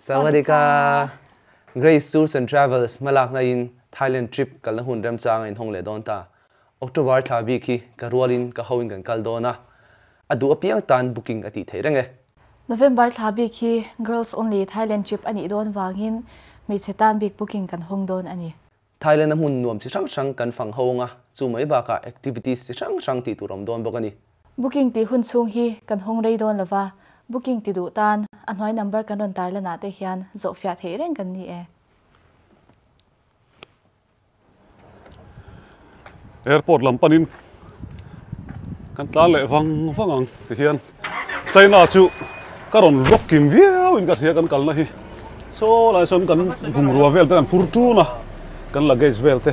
Sawadika Grace Tours and Travels malak na in Thailand trip kal na hun ram chang in hong le don ta October thabi ki karwalin ka hawin kan kal dona adu apiang tan booking ati theirenge November thabi ki girls only Thailand trip ani don wangin mi chetan big booking kan hong don ani Thailand mun nuam chi sang kan phang honga chu mai ba ka activities chi sang ti turam don bokani booking ti hun chung hi kan hong rei don lawa booking ti du tan anhoi number kan don tar la na te hian zo fya theireng kan ni e airport lampanin kan ta le wang ti hian China chu karon rocking viau in ka thia kan kal na hi so lai son kan gungruwa vel te kan furtu na kan luggage vel te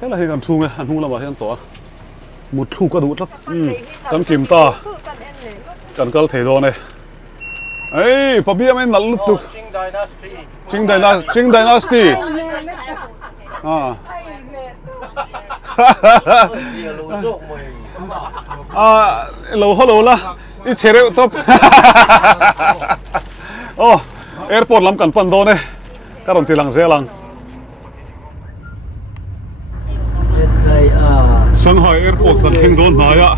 hela hi kan thunga an hung lama hian to một thu ka du tak kan kim ta kan kal thei do ne ei pabia men nal lutuk Qing dynasty hello la i chere top oh airport lam kan pan do ne karon tilang zelang Shanghai airport kan thing don maya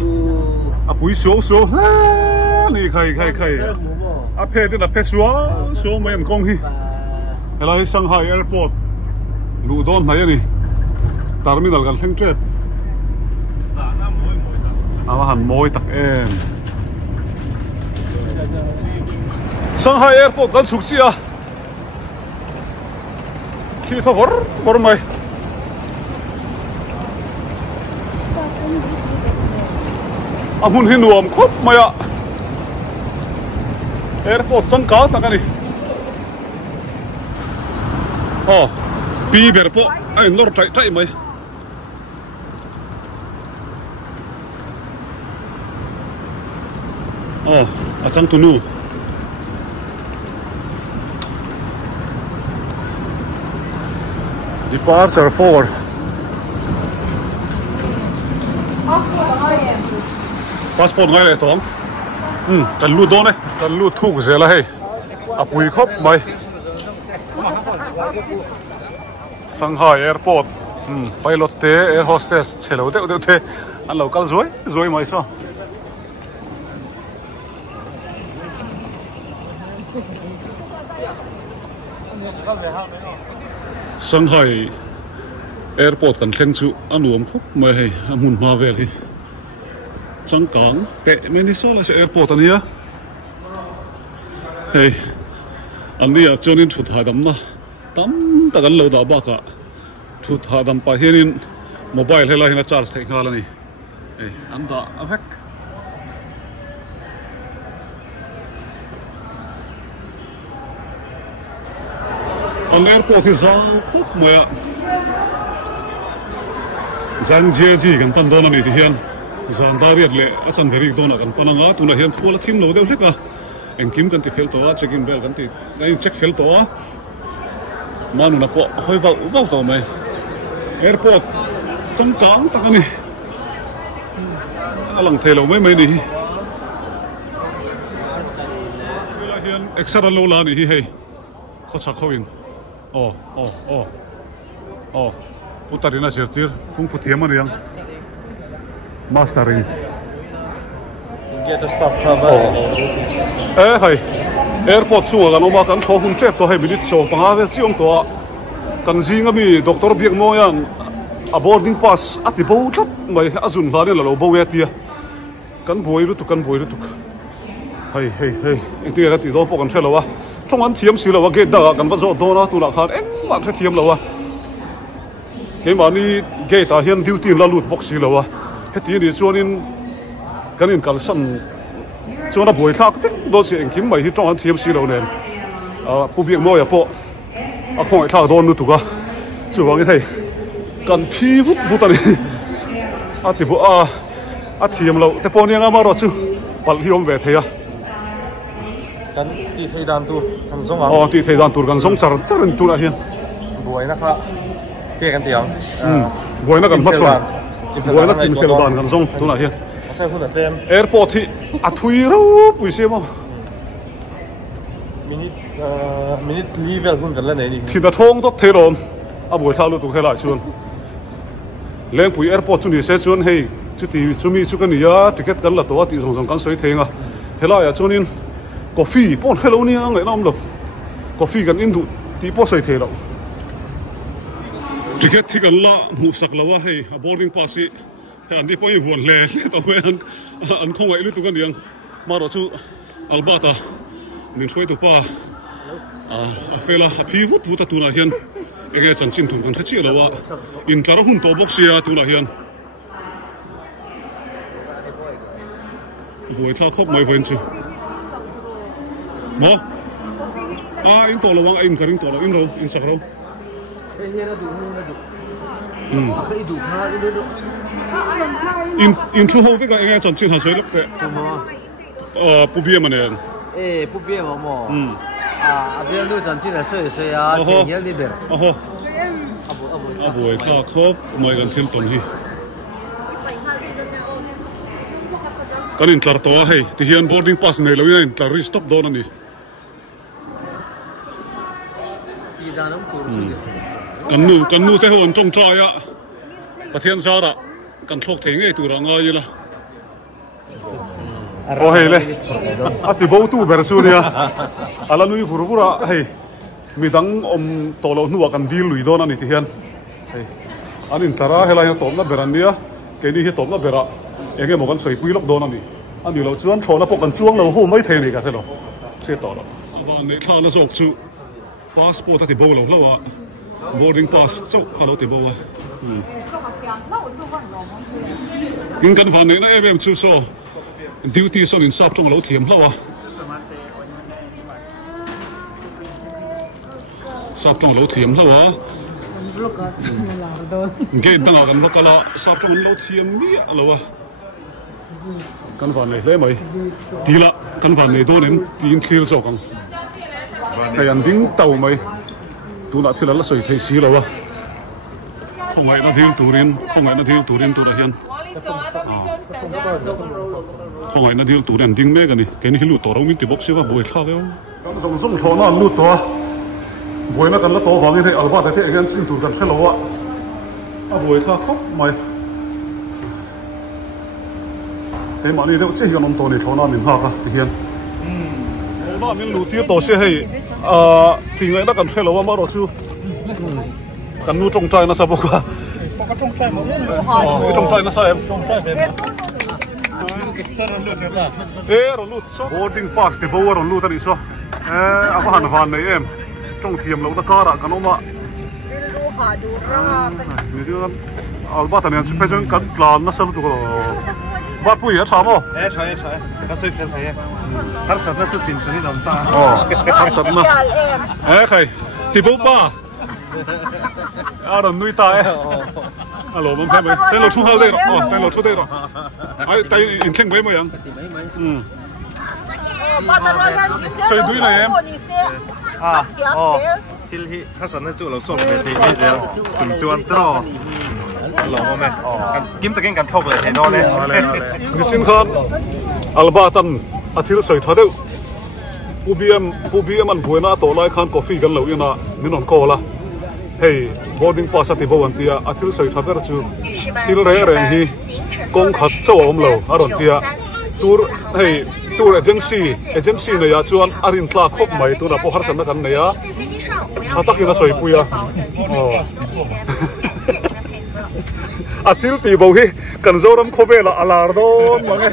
apui so ni khai a phe tin a phe so mai an kong hi helai Shanghai airport lu don mai ni terminal kan thing trade ama han moi tak em Shanghai airport kan sukchi a khi tho vor mai amun hinuam khop maya airport changka takani pi berpo ai nor tai mai achang tunu departure forward passport ngay lại Tawng cần lưu đó này cần lưu thu cái là hay apui khóc mày Shanghai airport pilot te air hostess hello te anh lâu cal rồi mày sao Shanghai airport cần khen chú anh uống khóc mày hay anh muốn hoa về đi Trăng cáng tệ mình đi so là sẽ airport anh nhá hey anh đi cho nên chụp hai đám na tắm ta gần lâu đó bác ạ chụp hai đám phải hiện mobile hay là hiện charge thế nào là này hey anh đã avec anh airport thì sao khúc mà Zhangjiajie kan pan dona ni thì hiện Zandariat le asan gari dona kan pananga tuna hian khola thim lo deuh hleka engkim kan ti fel to a check in bell kan ti ai check fel to a manu na ko hoi vau to mai airport changkang takani alang thelo mai ni la hian extra lo la ni hi hei kho cha khoin putarina sertir kung fu Thiam ani yang mastering get the stuff covered hey airport chu kan oma kan tho hun chep to hai minute so panga vel chiong to kan zinga mi doctor biak mo yan a boarding pass ati bo tlat mai azun hla ne la lo bo ya tia kan boi ru tu hey engti ga ti do po kan thelo wa trong an Thiam si lo wa gate da kan va zo do na tu la khan eng ma Thiam lo wa ke ma ni gate a hian duty la lut box si lo wa heti ni chuanin kanin kalsan chuan a boi thak vek do che engkim mai hi tong an Thiam si lo nen pu biak mo ya po a khoi thak don nu tu ka chuwang thei kan phi vut ani a ti bo a Thiam lo te pon yang ma ro chu pal hiom ve theia kan ti thei dan tu kan zong ang ti thei dan tur kan zong char tu la hian buai na kha te kan tiang buai na kan ma chuan buai na chin fel dan kan zong tu la hian sai khu da tem airport hi a thui ro pui se mo mi minute level hun kan la nei ni thì đã thong tốt thế rồi à buổi sau luôn tụi khai lại chuan lên buổi airport chúng đi sẽ chuan hey chú thì chú mi chú cái này á ticket gần là tổ thì rong kan soi theng à thế là chuan in coffee pon hello ni ang lại nam lo coffee gần in đủ thì po soi thế đâu ticket thì gần là mu sak lawa hey boarding pass hey anh đi po vuan le tao anh không ai luôn tụi cái này mà rồi chú Albata mình khơi tụi pa phê là phi vút vút tụi nào hiền cái chân chín tụi con thấy chưa đâu à in cả hun tổ bốc xia tụi nào hiền buổi thao khóc mấy vấn chứ mà in tổ là vang in cái in tổ là in đâu in sạc đâu in thu hậu với cái chân chín hạt sấy lắm đấy不变嘛呢？不变嘛么？别路上去了睡啊，天天那边。不会，他可没人听懂去。kan in tlar toa hei ti hian boarding pass nei lo in tlar ri stop don ani kan nu te hon tong trai ya pathian sara kan thlok thei nge tur anga yila o hei le ati bo tu ber su nia ala nui furfura hei midang tolo nuwa kan dil lui don ani ti hian hei anin tara hela hian tom na beran nia ke ni hi tom na bera enge mokan soi pui lok don ani lo chuan thona pok kan chuang lo ho mai the ni ka thelo se to lo awan nei thla la zok chu passport ati bo lo lawa boarding pass chu khalo ti bo wa in kan fan nei na em chu so duty son in sap tong lo thiam hlawa sap tong lo thiam hlawa nge tanga kan lokala sap tong lo thiam mi alowa kan van nei le mai tila kan van nei don em tin clear zo kang kai an ding tau mai tu na thila la soi thei si lawa khongai na thil turin tu na hian khongai na thil turin ding me gani ken hi lu to ro mi ti box wa boi thla leo kan zong zong thona lu to boi na kan la to wangin hei alba ta the again chin tur kan thelawa a boi thla khop mai thế mà đi đâu chỉ có nông thôn này thôn nào mình học à thì hiện, nó mình lúa tiêu tổ sẽ hay, thì người ta cần phải lâu mà rồi chứ, cần nuôi trồng trái nó sao bốc à, trồng trái nó sao em, rồi lúa số, boarding pass thì bao rồi lúa ta đi số, à có hẳn van này em, trồng thiềm lâu ta cá ra cái nó mà, như thế là, Albata này chúng phải cần làm nó sao được rồi. Bắt bùi hết sao Trời, cái sợi phèn thế. Har sát nó chút chín cái này ta. Har sát mà. Khay, Tibo ba. Rồi nuôi ta. Alo, mình phải mấy. Tên lo chú hao đây rồi. Tên lo chú đây rồi. Ai, tay in khen mấy anh. Sợi đuôi này em. Til hi, har sát nó chút lâu xuống về thì bây giờ cùng chuan trò. Lộn không mẹ? Kiếm ta cái cần thọc lại thế đó đấy. Cái chuyện khác, Albatan, athil sợi tháo đâu. UBM anh buổi na tổ lại khan coffee gần lâu yên na, mình on call la. Hey, boarding pass ati bao anh tia, athil sợi tháo đâu chứ? Thil rẻ rẻ hi, công khát châu om lâu, aron tia. Tour agency này ya chuan arin tla khop mai tu na po har san na kan này ya. Chatak ina soi puya. Atil Tibo hi kan zoram khobe la alar don mange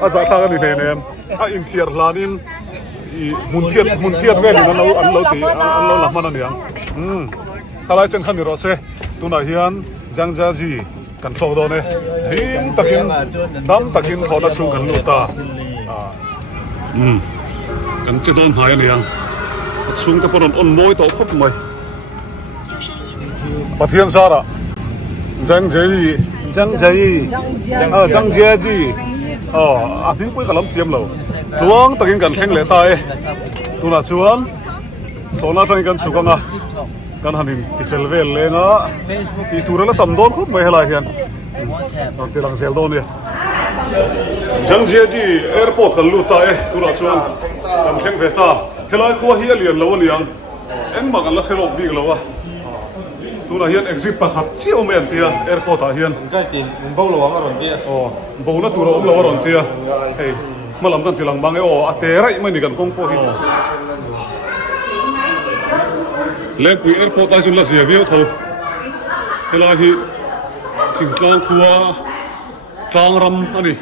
aza tha ni le nem a in thiar lanin I mun thiar ve ni an lo la man ani ang talai chen khan ni ro se tuna hian Zhangjiajie kan tho do ne dim takin dam takin thona chung kan lu ta kan che don hai ani ang chung ta poron on moi to khop mai Pakhatin sara Zhangjiajie phim cuối cả lắm Thiam lâu Tawng takin kan theng le tai tu na chuan thona tang kan chu kanga kan hanin ti fel vel lenga ti turala tam don khop mai helai hian ti lang zel don ni Zhangjiajie airport kan luta tura chuan kan theng ve ta helai khuwa hi alian lo aniang eng ma kan la thelok bik lo a tura hian exit pakhat chiu men tia airport a hian cái tiền mình bao lâu mà rồi kia bo na tura om lo ron tia hei malam kan tilang bang ate rai mai ni kan kong po hi le pui airport a jun la zia viu tho helai hi thing tlang khuwa tlang ram ani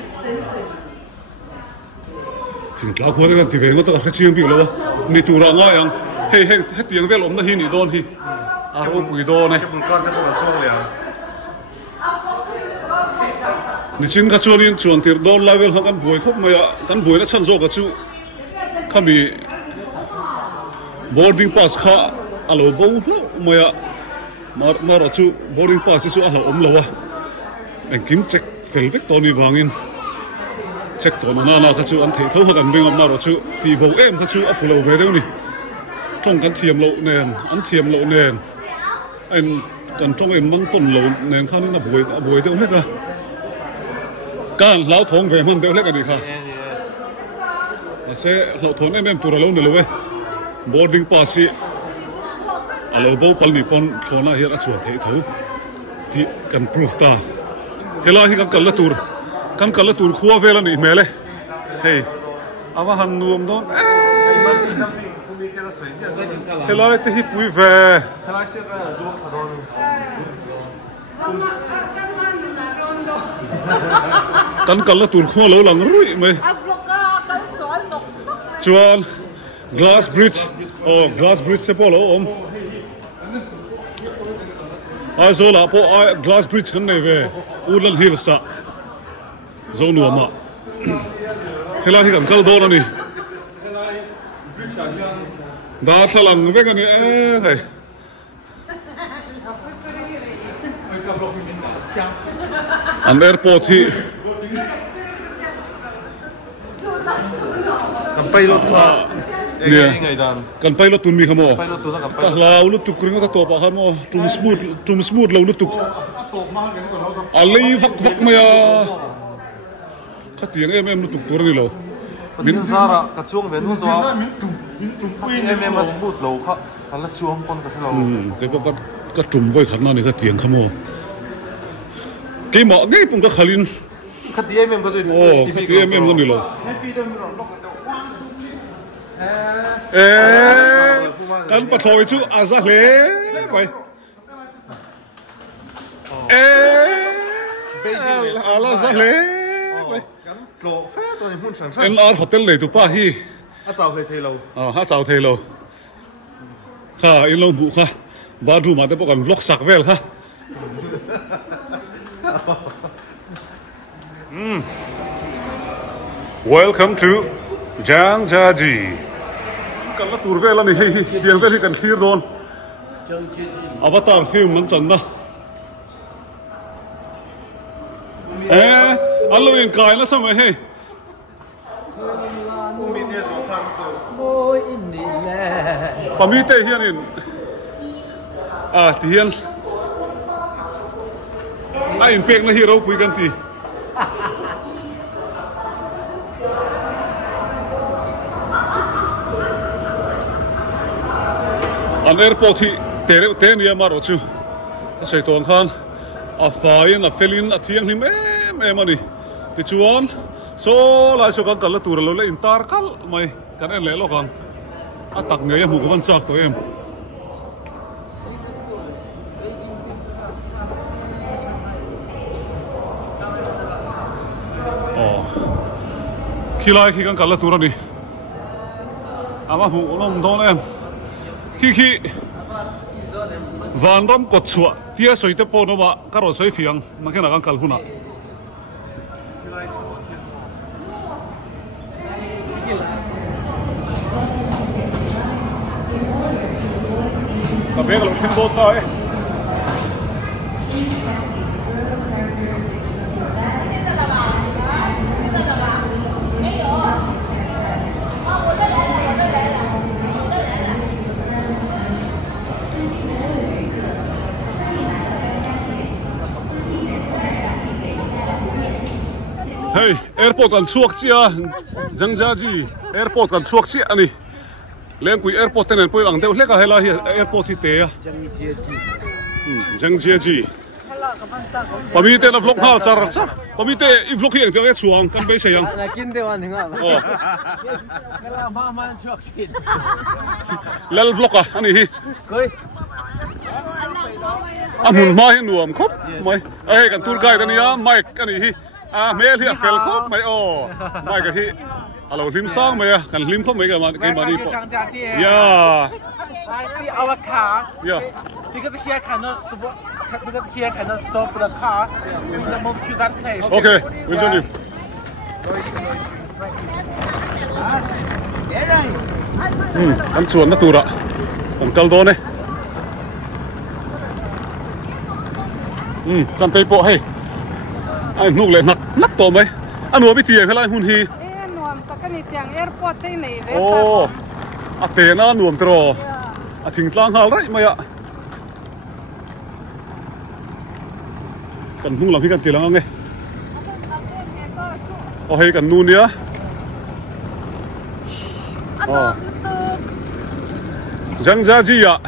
thing tlang khuwa kan ti ve ngo ta chiang bik lo ni tura nga yang hei tiang vel om na hi ni don hi aro pui do ne mình con cái bộ chuông liền ni chin ka chuan in chuan tir don level han kan buai khop mai kan buai na chan zo ka chu khami boarding pass kha alo bo mai mar chu boarding pass chu alo om lawa en kim check fel vek to ni wangin check to na ka chu an thei tho kan bring up mar chu Tibo em ka chu a fulo ve deu ni trong kan thiam lo nen an thiam lo nen en kan trong em mang ton lo nen khan na buai deu mek a kan lau thong về man deu lek ani kha ase lau thon em tura lo ne lo we boarding pass alo bo pal ni pon thona hi a chuan thei tho ti kan proof ta hela hi kan kal tur khuwa vel ani mele hei awa han nuam don hela te hi pui ve kan kal tur khuwa lo lang rui mai chuan glass bridge se polo om ai zo la po ai glass bridge kan nei ve ulan hilsa zo nuama hela hi kan kal do ani da thalang ve kan ni hei an airport hi cầm bay lót qua kan pilot tun mi khamo bay lót tụi nó cầm ta lau lu tuk ring ta to pa khamo tum smooth lo lu tuk alei vak maya khatiang em lu tuk tur ni lo min zara ka chuông vềนู่n đó em mà smooth lâu khá cái là chuông con cái lâu cái cái trùm voi khát nó này khatiang khamo cái mỏ cái pun ka khalin khát em có gì khát em có ni lo kan pa thoi chu aza hle bai ala za hle bai lộ phết rồi muốn sẵn en ar hotel le tu pa hi à chào thầy lâu ha chào thei lo kha in lo bu kha bathroom ma te po kan vlog sak vel kha welcome to Zhangjiajie kan la tur vel ani hei piang vel hi kan thlir don avatar film man chan na allo in kai la samai hei pamite hian in ti hian in pek na hi ro pui kan ti an airport hi te ni amaro chu ka sei tong khan a fain a felin a thiang him em ani ti chuan so lai so kan kal la tur lo le intar kal mai kan en le lo kan a tak nge mu kan chak to em khilai khi kan kal la tur ani ama hu lom don em khi van ram kot chua tia soite po no ma karo soi fiang ma kena kan kal huna ka beg lo thin bo ta airport kan chuak chia Zhangjiajie airport kan chuak chia ani leng kui airport ten poi ang deuh hleka hela hi airport hi te a Zhangjiajie pami te na vlog hal char pami te I vlog hi ang te chuang kan be se yang na kin de wan hinga oh kala ma chuak kin lal vlog a ani hi koi amun ma hi nuam khop mai ai kan tour guide ani ya mike ani hi mel hi a fel khop mai mai ka hi alo lim sang mai kan lim khop mai ka ma ke mani po yeah I see our car. Yeah. Because here cannot stop the car. We will move to that place. Okay, we'll join you. Anh chuồn nó tù ra, còn câu đó này. Cầm tay bộ hay. Anh nụ lại nắp tổ mấy. Anh nuôi bị tiền hay là anh hun hi? Em nuôi tất cả những tiếng airport thế này. Oh, tiền nó nuôi trò. Thỉnh thoảng hal đấy mày ạ. Cần hung làm cái cần tiền lắm nghe. Hay cần nuôi nhá. Zhangjiajie ạ.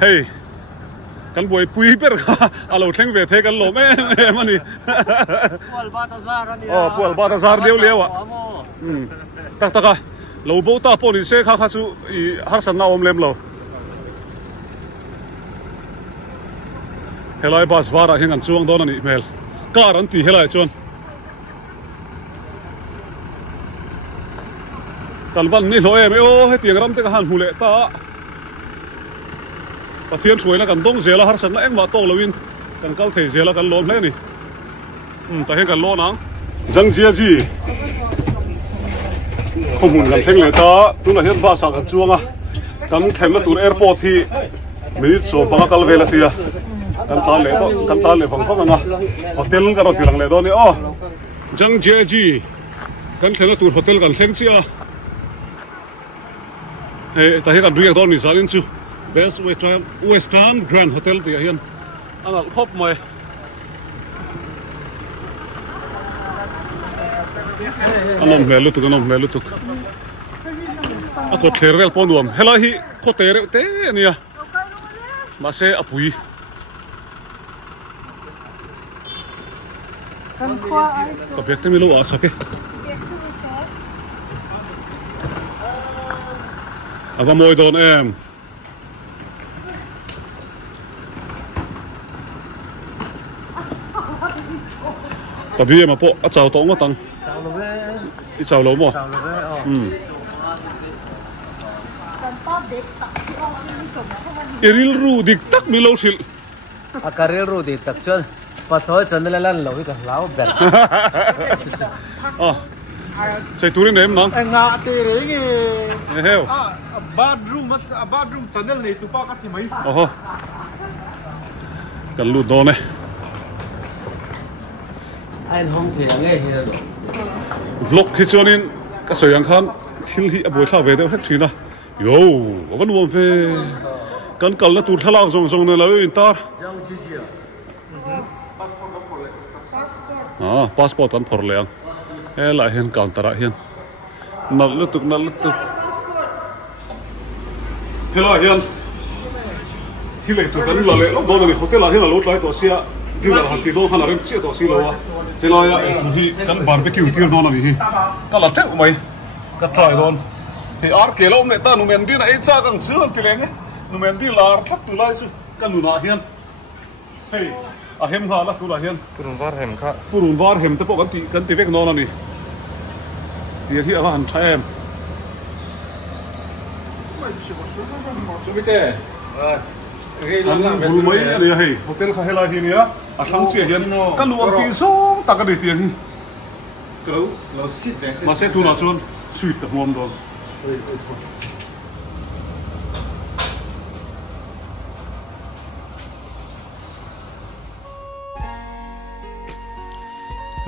Hey. Cần bồi pui bер. Alo theng về thế cần lỗ mẹ mà nè. Pual Batazar ani Pual Batazar liêu ạ. Tak à. Lâu bố ta police khá su har san nào lem lâu. Helai bas vara hingan chuang don ani mel. Car an ti helai chon. Kalban ni hloe me he tiang ram te ka han hule ta. Pathian chuai na kan dong zela har san na eng ma to lowin. Kan kal thei zela kan lom hle ni. Ta he kan lo nang. Zhangjiajie. Không muốn làm theng le ta, tu la hian ba sa kan chuang a. Kan them na tur airport hi minute so pa kal vela tia. Kan ta le phang phang nga hotel ka ro tilang le do ni Zhangjiajie kan thela tur hotel kan thleng chia ta he kan riang don ni salin chu best western grand hotel ti hian anal khop mai anom melu tuk a ko thervel ponuam hela hi ko tere te ania ma se apui Có biết tới mình lúc sao cái? Và môi đồn em. Và bây giờ mà bộ chào tống tăng. Đi chào lâu mà. Iril ru dik tak mi lâu sil. Akaril ru dik tak chon. Pasal channel lan lo ka lao ber. Sai turin em nang. Nga te re nge. Heo. Bathroom channel này tu pa ka thi mai. Kan lu do này. Anh không thể nghe hiểu được. Vlog hi chonin ka soyang khan thil hi aboi thla ve de het thina. Yo, kan nuam ve. Kan kal na tur thalak zong na lo in tar. Passport kan phor leang. Lại hiền counter hiền. Nal lutuk. Hello hiền. Thi lệ tu kan la le lo don ni hotel a hiền lo tlai to sia. Ki la hati do khana rem che to si lo wa. Hello ya hi kan barbecue tir don ni hi. Ka la tek mai. Ka try don. Thì ar ke lo ne ta nu men din ai cha kang chu ti leng. Nu men di lar thak tu lai su kan nu na hiền. Hey. Hem ha la tu la hian purun var hem te po kan ti vek non ani ti hi a han tha em chubite bulu mai ani hei hotel kha hela hi nia a thang che hian kan luam ti so ta ka de ti hi lo sit vek ma se tu na chon suit ta hom do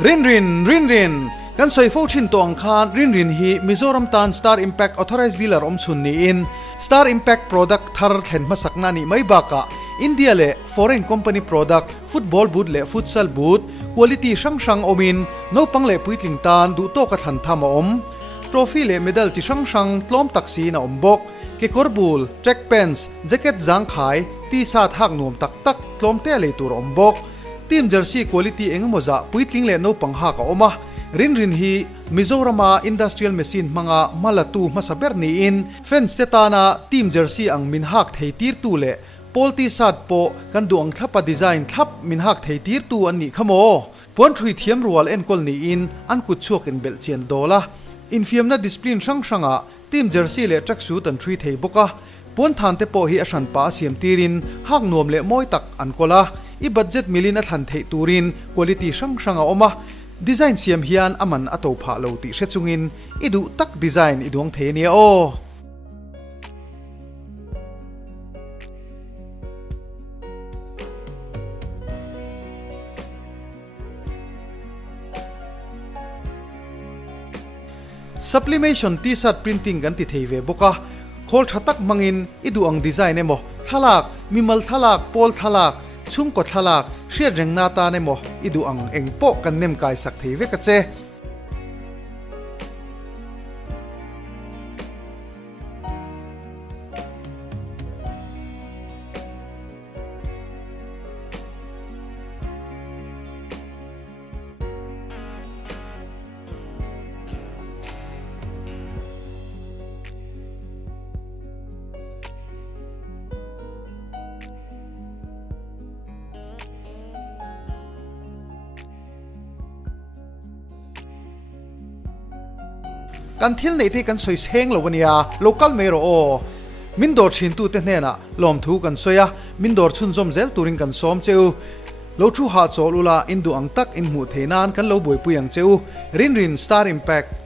Rin kan soi fo thin tong khan rin hi Mizoram tan Star Impact authorized dealer chun ni in Star Impact product thar thlen ma sakna ni mai baka India le foreign company product football boot le futsal boot quality sang omin no pangle puitling tan du to ka than tham om trophy le medal chi sang tlom taksi na ombok ke korbul track pants jacket Shanghai t-shirt hak nuam tak tlom te le tur ombok team jersey quality eng moza puitling le no pang ha ka oma rin hi Mizorama industrial machine manga malatu masaber ni in fence tetana team jersey ang minhak theitir tu le polti sat po kan duang thapa design thap minhak theitir tu an ni khamo pon thui thiam rual en kol ni in an ku chuak in bel chen dola infiam na discipline sanga team jersey le tracksuit an thui thei boka pon than te po hi asan pa siam tirin hak nuam le moi tak an kola I budget milin a than thei turin quality sanga oma design siam hian aman ato pha lo ti hre chungin idu tak design idong the nia o sublimation t-shirt printing kan ti theive boka khol thatak mangin idu ang design emo thalak mimal thalak pol thalak chungko thalak shia rengna ta ne mo idu ang engpo kan nem kai sak theive ka che kan thil nei te kan soi seng lo wania local mero o mindor thin tu te hne na lom thu kan soya mindor chun zom zel turing kan som cheu lo thu ha cholula indu ang tak in mu theinan kan lo boi puyang cheu rin star impact